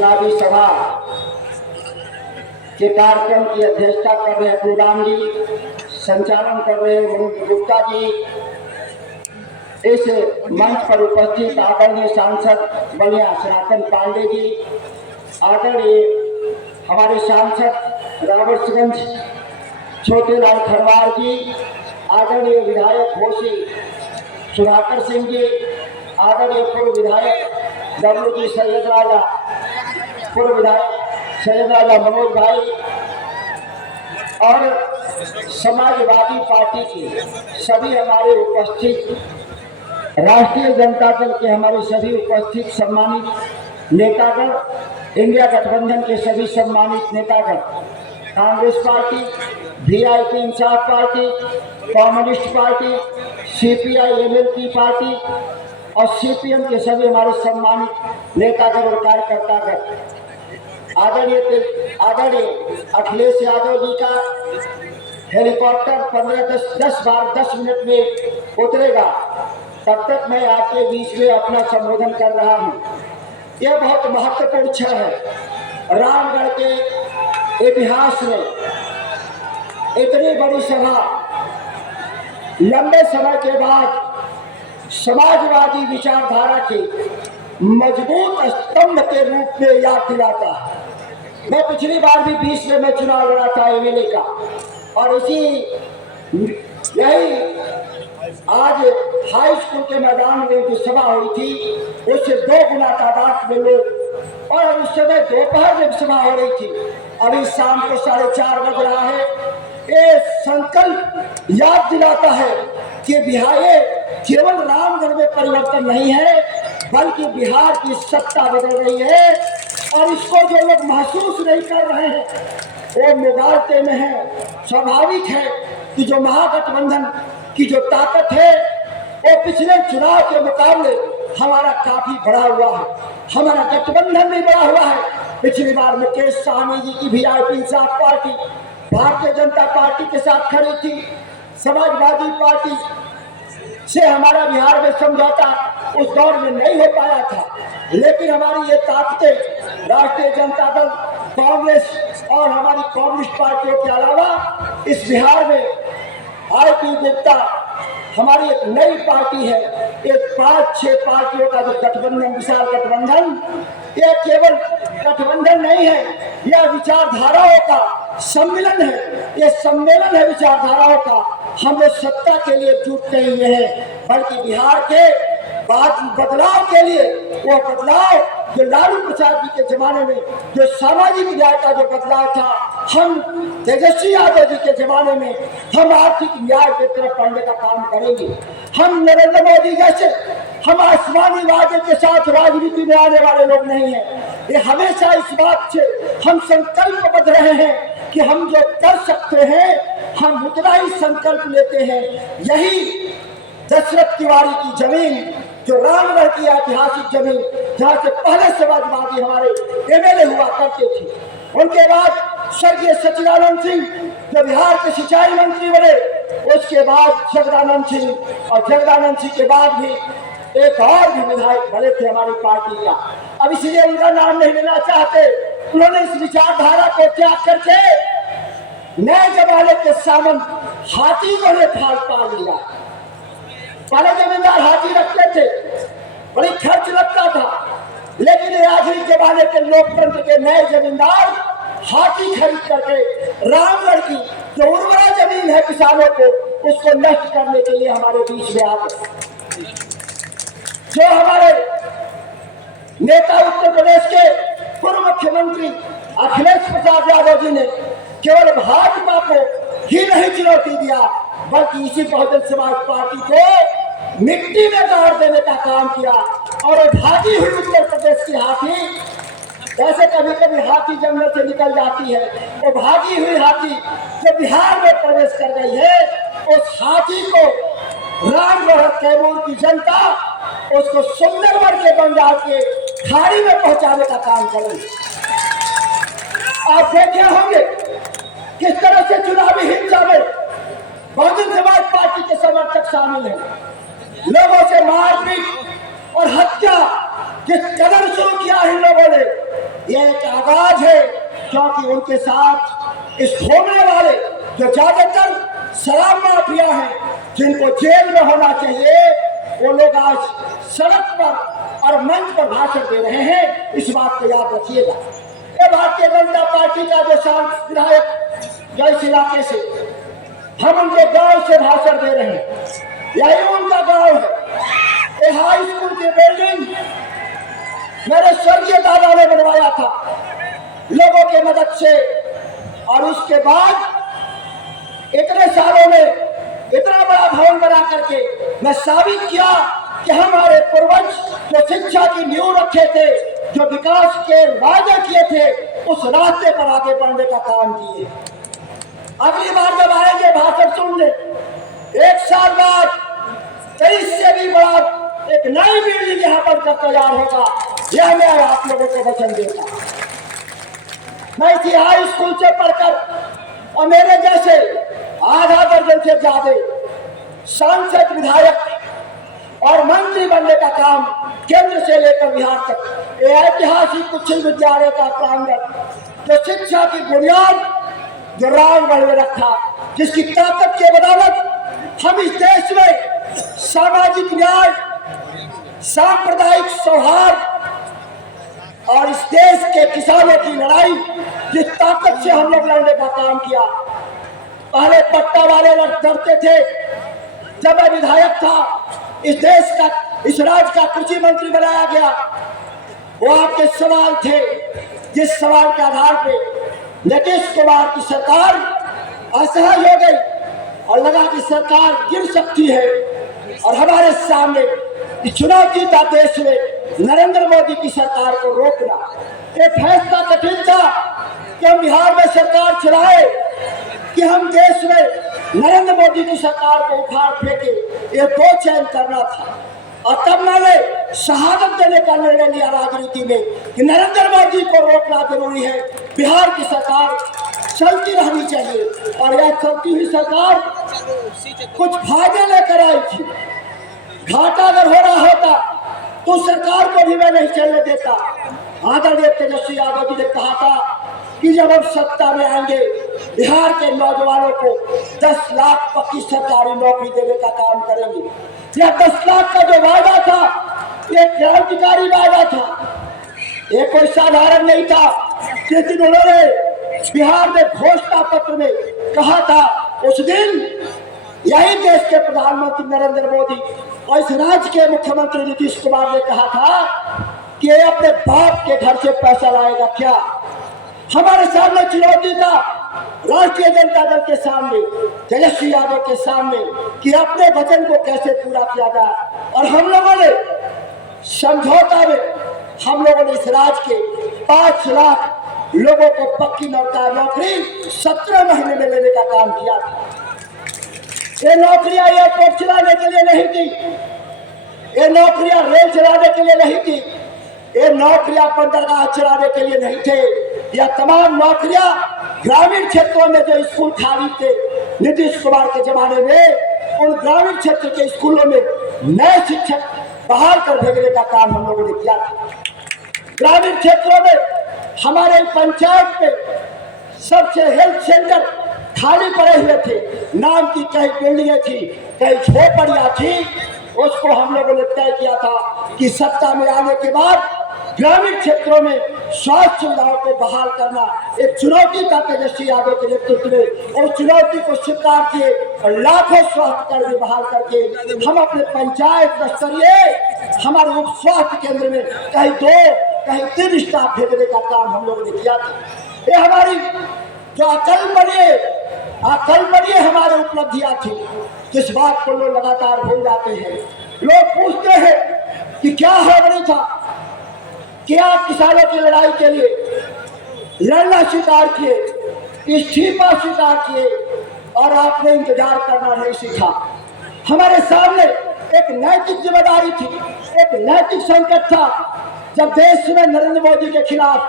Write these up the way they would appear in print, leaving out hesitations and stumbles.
चुनावी सभा के कार्यक्रम की अध्यक्षता कर रहे पूराम जी, संचालन कर रहे मनोज गुप्ता जी, इस मंच पर उपस्थित आदरणीय सांसद बलिया सनातन पांडे जी, आदरणीय हमारे सांसद रावर्सगंज छोटेलाल खरवार जी, आदरणीय विधायक घोषी सुधाकर सिंह जी, आदरणीय पूर्व विधायक डब्ल्यू जी सैयद राजा, पूर्व विधायक सैयद राजा मनोज भाई और समाजवादी पार्टी के सभी हमारे उपस्थित, राष्ट्रीय जनता दल के हमारे सभी उपस्थित सम्मानित नेतागण, इंडिया गठबंधन के सभी सम्मानित नेतागण, Congress party, VIP Insaf party, communist party, CPI MLP party और सीपीएम के सभी हमारे सम्मानित नेतागण और कार्यकर्तागण, आदरणीय अखिलेश यादव जी का हेलीकॉप्टर 10 मिनट में उतरेगा, तब तक मैं आपके बीच में अपना संबोधन कर रहा हूँ। यह बहुत महत्वपूर्ण क्षण है। रामगढ़ के इतिहास में इतनी बड़ी सभा लंबे समय के बाद समाजवादी विचारधारा के मजबूत स्तंभ के रूप में याद दिलाता है। मैं पिछली बार भी 20 में मैं चुनाव लड़ा था एमएलए का, और यही आज हाई स्कूल के मैदान में जो सभा हुई थी उससे 2 गुना तादाद में लोग, और उस समय दोपहर में सभा हो रही थी। अभी शाम को 4:30 बज रहा है। ये संकल्प याद दिलाता है कि बिहार केवल रामगढ़ में परिवर्तन नहीं है, बल्कि बिहार की सत्ता बदल रही है, और इसको जो लोग महसूस नहीं कर रहे हैं वो मुगालते में है। स्वाभाविक है कि जो महागठबंधन की जो ताकत है वो पिछले चुनाव के मुकाबले हमारा काफी बढ़ा हुआ है, हमारा गठबंधन भी बढ़ा हुआ है। पिछली बार मुकेश सहनी जी की VIP Insaf party Bharatiya Janata party के साथ खड़ी थी, समाजवादी पार्टी से हमारा बिहार में समझौता उस दौर में नहीं हो पाया था, लेकिन हमारी ये ताकतें राष्ट्रीय जनता दल, कांग्रेस और हमारी कम्युनिस्ट पार्टियों के अलावा इस बिहार में आरपी गुप्ता हमारी एक नई पार्टी है। एक 5-6 पार्टियों का जो गठबंधन, विशाल गठबंधन, ये केवल गठबंधन नहीं है, यह विचारधाराओं का सम्मेलन है। ये सम्मेलन है विचारधाराओं का। हम लोग सत्ता के लिए जुट नहीं हुए हैं, बल्कि बिहार के बाद बदलाव के लिए, वो बदलाव जो लालू प्रसाद जी के जमाने में जो सामाजिक न्याय का जो बदलाव था, हम तेजस्वी यादव जी के जमाने में हम आर्थिक न्याय की तरफ बढ़ने का काम करेंगे। हम नरेंद्र मोदी जैसे हम आसमानी वादे के साथ राजनीति में आने वाले लोग नहीं हैं। ये हमेशा इस बात से हम संकल्पबद्ध रहे हैं कि हम जो कर सकते हैं हम उतना ही संकल्प लेते हैं। यही दशरथ तिवारी की जमीन, जो रामगढ़ की ऐतिहासिक जमीन, जहाँ से पहले समाजवादी हमारे एमएलए हुआ करते थे, उनके बाद स्वर्गीय सचिदानंद सिंह जो बिहार के सिंचाई मंत्री बने, उसके बाद जगदानंद सिंह, और जगदानंद सिंह के बाद भी एक और भी विधायक बने थे हमारी पार्टी का। अब इसलिए उनका नाम नहीं लेना चाहते। उन्होंने इस विचारधारा को त्याग करके नए जमाने के सामंत हाथी को ने फाल पाल लिया। पहले जमींदार हाथी रखते थे, बड़ी खर्च लगता था, लेकिन आखिरी जमाने के लोकतंत्र के नए जमींदार हाथी खरीद करके रामगढ़ की जो उर्वरा जमीन है किसानों को, उसको नष्ट करने के लिए हमारे बीच में आ गए। जो हमारे नेता उत्तर प्रदेश के पूर्व मुख्यमंत्री अखिलेश प्रसाद यादव जी ने केवल भाजपा को ही नहीं चुनौती दिया, बल्कि इसी बहुजन समाज पार्टी को मिट्टी में गाड़ देने का काम किया। और भागी हुई उत्तर प्रदेश की हाथी, जैसे कभी कभी हाथी जंगल से निकल जाती है, वो भागी हुई हाथी जो बिहार में प्रवेश कर गई है, उस हाथी को रामगढ़ कैमूर की जनता उसको सुंदरगढ़ के बंगाल के खाड़ी में पहुंचाने का काम करेगी। आप देखे होंगे किस तरह से चुनावी हिंसा में बहुजन समाज पार्टी के समर्थक शामिल हैं। लोगों से मारपीट और हत्या किस कदर शुरू किया इन लोगों ने, यह एक आगाज है, क्योंकि उनके साथ इस घूमने वाले जो ज्यादातर शराब माफिया हैं, जिनको जेल में होना चाहिए, वो लोग आज सड़क पर और मंच पर भाषण दे रहे हैं। इस बात को याद रखिएगा। ये भारतीय जनता पार्टी का जो सांसद विधायक जो इस इलाके से, हम उनके गांव से भाषण दे रहे हैं, यही उनका गांव है। ये हाई स्कूल की बिल्डिंग मेरे स्वर्गीय दादा ने बनवाया था लोगों के मदद से, और उसके बाद इतने सालों में इतना बड़ा भवन बना करके मैं साबित किया कि हमारे पूर्वज जो शिक्षा की नींव रखे थे, जो विकास के वादे किए थे, उस रास्ते पर आगे बढ़ने का काम किए। अगली बार जब आएंगे भाषण सुनने, एक साल बाद 23 से भी बड़ा एक नई बिल्डिंग यहाँ पर तैयार होगा, यह मैं आप लोगों को वचन देता। मैं इसी हाई स्कूल से पढ़कर और मेरे जैसे आधा दर्जन से ज्यादा सांसद, विधायक और मंत्री बनने का काम केंद्र से लेकर बिहार तक, ऐतिहासिक उच्च विद्यालय का प्रांगण जो शिक्षा की बुनियाद जो रामगढ़ में रखा, जिसकी ताकत के बदौलत हम इस देश में सामाजिक न्याय, सांप्रदायिक सौहार्द और इस देश के किसानों की लड़ाई, जिस ताकत से हम लोग लड़ने का काम किया। पहले पट्टा वाले डरते थे। जब मैं विधायक था, इस देश का, इस राज्य का कृषि मंत्री बनाया गया, वो आपके सवाल थे, जिस सवाल के आधार पे नीतीश कुमार की सरकार असहाय हो गई और लगा कि सरकार गिर सकती है, और हमारे सामने चुनौती था देश में नरेंद्र मोदी की सरकार को रोकना। ये फैसला कठिन था कि हम बिहार में सरकार चलाए, कि हम देश में नरेंद्र मोदी की सरकार को उखाड़ फेंके, ये दो चयन करना था। और तब मैंने शहादत देने का निर्णय लिया राजनीति में कि नरेंद्र मोदी को रोकना जरूरी है, बिहार की सरकार चलती रहनी चाहिए। और यह चलती हुई सरकार कुछ फायदे लेकर आई थी। घाटा अगर हो रहा होता तो सरकार को भी मैं नहीं चलने देता। आदरणीय तेजस्वी यादव जी ने कहा था कि जब हम सत्ता में आएंगे, बिहार के नौजवानों को 10 लाख पक्की सरकारी नौकरी देने का काम करेंगे। यह 10 लाख का जो वादा था, ये क्रांतिकारी वादा था, ये कोई साधारण नहीं था। जिस दिन उन्होंने बिहार में घोषणा पत्र में कहा था, उस दिन यही देश के प्रधानमंत्री नरेंद्र मोदी और इस राज्य के मुख्यमंत्री नीतीश कुमार ने कहा था कि ये अपने बाप के घर से पैसा लाएगा क्या। हमारे सामने चुनौती था, राष्ट्रीय जनता दल के सामने, तेजस्वी यादव के सामने, कि अपने वचन को कैसे पूरा किया जाए। और हम लोगों ने समझौता में हम लोगों ने इस राज्य के 5 लाख लोगों को पक्की नौकरी 17 महीने में लेने का काम किया था। ये नौकरियां एयरपोर्ट चलाने के लिए नहीं थी, ये नौकरियां रेल चलाने के लिए नहीं थी, ये नौकरियां बंदरगाह चलाने के लिए नहीं थे। यह तमाम नौकरियां ग्रामीण क्षेत्रों में जो स्कूल खाली थे, नीतीश कुमार के जमाने में उन ग्रामीण क्षेत्र के स्कूलों में नए शिक्षक बहाल कर भेजने का काम हम लोगों ने किया था। ग्रामीण क्षेत्रों में हमारे पंचायत में सबसे हेल्थ सेंटर खाली पड़े हुए थे, नाम की कई बिल्डिंगें थी, कई झोपड़ियां थी। उसको हम लोगों ने तय किया था कि सत्ता में आने के बाद ग्रामीण क्षेत्रों में स्वास्थ्य सुविधाओं को बहाल करना एक चुनौती था तेजस्वी यादव के नेतृत्व में। और चुनौती को स्वीकार किए और लाखों स्वास्थ्य कर्मी बहाल करके हम अपने पंचायत स्तरीय हमारे उप स्वास्थ्य केंद्र में कहीं 2 कहीं 3 स्टाफ भेजने का काम हम लोगों ने किया था। ये हमारी जो अकल्पनीय हमारे उपलब्धियां थी, जिस बात को लोग लगातार भूल जाते हैं। लोग पूछते हैं कि क्या हड़बड़ी था, क्या किसानों की लड़ाई के लिए लड़ना स्वीकार किए, इस्तीफा स्वीकार किए और आपने इंतजार करना नहीं सीखा। हमारे सामने एक नैतिक जिम्मेदारी थी, एक नैतिक संकट था। जब देश में नरेंद्र मोदी के खिलाफ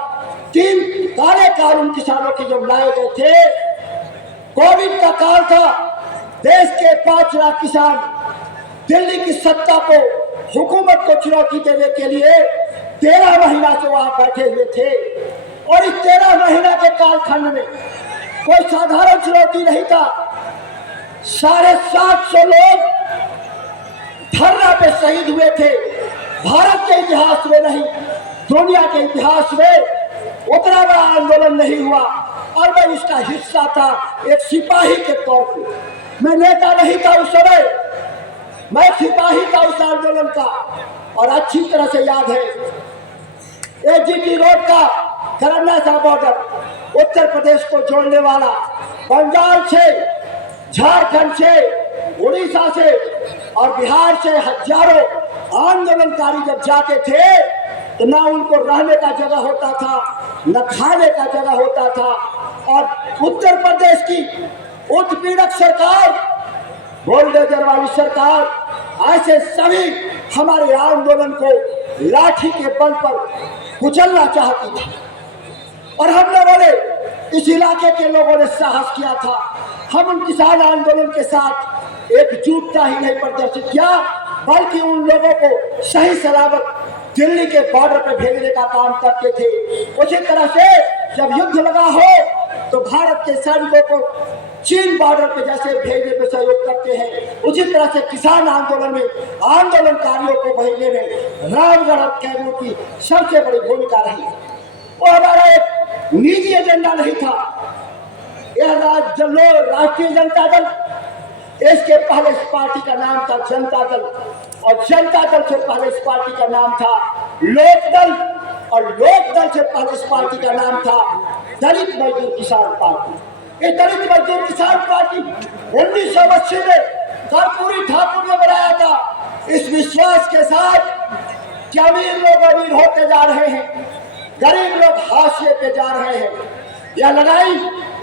3 काले कानून किसानों के जब लाए गए थे, कोविड का काल था, देश के 5 लाख किसान दिल्ली की सत्ता को, हुकूमत को चुनौती देने के लिए 13 महीना से वहां बैठे हुए थे और इस 13 महीना के कालखंड में कोई साधारण चुनौती नहीं था। 750 लोग धरना पे शहीद हुए थे। भारत के इतिहास में नहीं, दुनिया के इतिहास में उतना बड़ा आंदोलन नहीं हुआ और मैं उसका हिस्सा था, एक सिपाही के तौर पे। मैं नेता नहीं था उस समय, मैं सिपाही था उस आंदोलन का। और अच्छी तरह से याद है, एजीटी रोड का करन्नासा बॉर्डर उत्तर प्रदेश को जोड़ने वाला, बंगाल से, झारखंड से, उड़ीसा से और बिहार से हजारों आंदोलनकारी जब जाते थे तो ना उनको रहने का जगह होता था, न खाने का जगह होता था। और उत्तर प्रदेश की उत्पीड़क सरकार, बुलडोजर वाली सरकार, ऐसे सभी हमारे आंदोलन को लाठी के बल पर कुचलना चाहती थी। और हम लोगों ने, इस इलाके के लोगों ने साहस किया था। हम उन किसान आंदोलन के साथ एकजुटता ही नहीं प्रदर्शित किया, बल्कि उन लोगों को सही सलामत दिल्ली के बॉर्डर पर भेजने का काम करते थे। उसी तरह से जब युद्ध लगा हो तो भारत के सैनिकों को चीन बॉर्डर पे जैसे भेजने में सहयोग करते हैं, उसी तरह से किसान आंदोलन में आंदोलनकारियों को भेजने में रामगढ़ और कैमूर की सबसे बड़ी भूमिका रही। वो हमारा एक निजी एजेंडा नहीं था। यह राष्ट्रीय जनता दल, इसके पहले इस पार्टी का नाम था जनता दल, और जनता दल से पहले इस पार्टी का नाम था लोक दल, और लोक दल से पहले इस पार्टी का नाम था दलित मजदूर किसान पार्टी। ये दलित मजदूर किसान पार्टी 1980 में कर्पूरी ठाकुर ने बनाया था, इस विश्वास के साथ कि अमीर लोग अमीर होते जा रहे हैं, गरीब लोग हाशिए पे जा रहे हैं। यह लड़ाई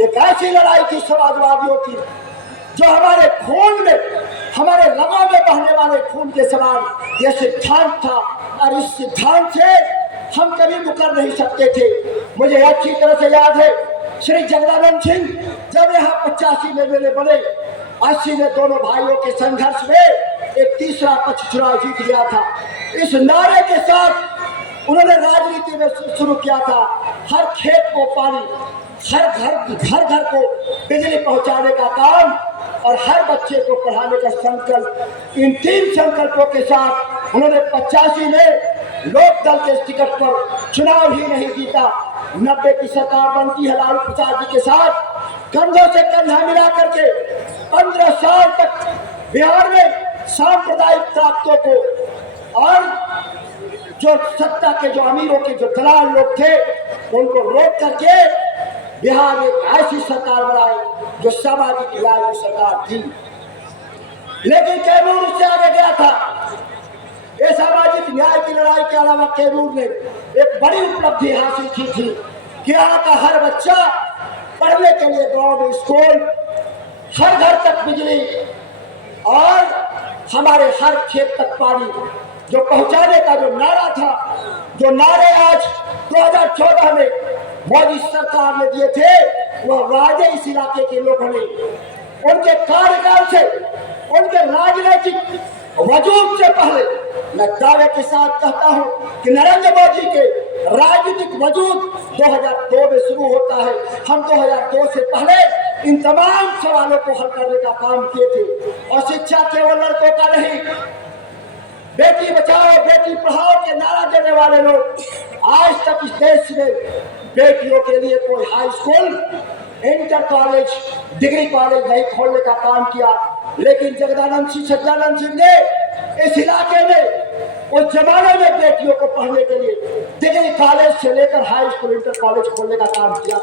एक ऐसी लड़ाई थी समाजवादियों की जो हमारे खून में, हमारे रगों में बहने वाले खून के समान यह सिद्धांत था, और इस सिद्धांत से हम कभी मुकर नहीं सकते थे। मुझे अच्छी तरह से याद है, श्री जगदानंद सिंह जब यहाँ 85 में मेले बने, 80 में दोनों भाइयों के संघर्ष में एक तीसरा पक्ष चुनाव जीत गया था। इस नारे के साथ उन्होंने राजनीति में शुरू किया था, हर खेत को पानी, हर घर को बिजली पहुंचाने का काम और हर बच्चे को पढ़ाने का संकल्प। इन 3 संकल्पों के साथ उन्होंने 85 में लोक दल के टिकट पर चुनाव ही नहीं जीता। 90 की सरकार बनती है लालू प्रसाद जी के साथ, कंधों से कंधा मिला करके 15 साल तक बिहार में सांप्रदायिक ताकतों को और जो सत्ता के, जो अमीरों के, जो दलाल लोग थे, उनको रोक करके बिहार एक ऐसी सरकार बनाई जो सामाजिक न्याय की सरकार थी। लेकिन कैमूर उससे आगे गया था। ये सामाजिक न्याय की लड़ाई के अलावा कैमूर ने एक बड़ी उपलब्धि हासिल की थी कि यहाँ का हर बच्चा पढ़ने के लिए गांव में स्कूल, हर घर तक बिजली और हमारे हर खेत तक पानी जो पहुंचाने का जो नारा था, जो नारे आज 2014 में मोदी सरकार ने दिए थे, वह वादे इस इलाके के लोगों ने उनके कार्यकाल से, उनके राजनीतिक वजूद से पहले, मैं दावे के साथ कहता हूं कि नरेंद्र मोदी के राजनीतिक वजूद 2002 में शुरू होता है। हम 2002 से पहले इन तमाम सवालों को हल करने का काम किए थे। और शिक्षा केवल लड़कों का नहीं, बेटी बचाओ बेटी पढ़ाओ के नारा देने वाले लोग आज तक इस देश में बेटियों के लिए कोई high school, inter college, degree college नहीं खोलने का काम किया। लेकिन सच्चिदानंद सिंह ने इस इलाके में उस जमाने में बेटियों को पढ़ने के लिए डिग्री कॉलेज से लेकर हाई स्कूल, इंटर कॉलेज खोलने का काम किया।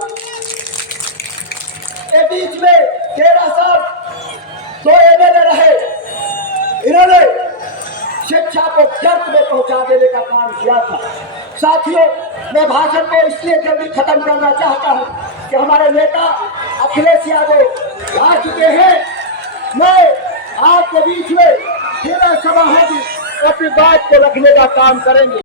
के बीच में 13 साल 2 एमएलए रहे, इन्होंने शिक्षा को जड़ में पहुंचा देने का काम किया था। साथियों, मैं भाषण को इसलिए जल्दी खत्म करना चाहता हूं कि हमारे नेता अखिलेश यादव आ चुके हैं। मैं आपके बीच में फिर सभा होगी, अपनी बात को रखने का काम करेंगे।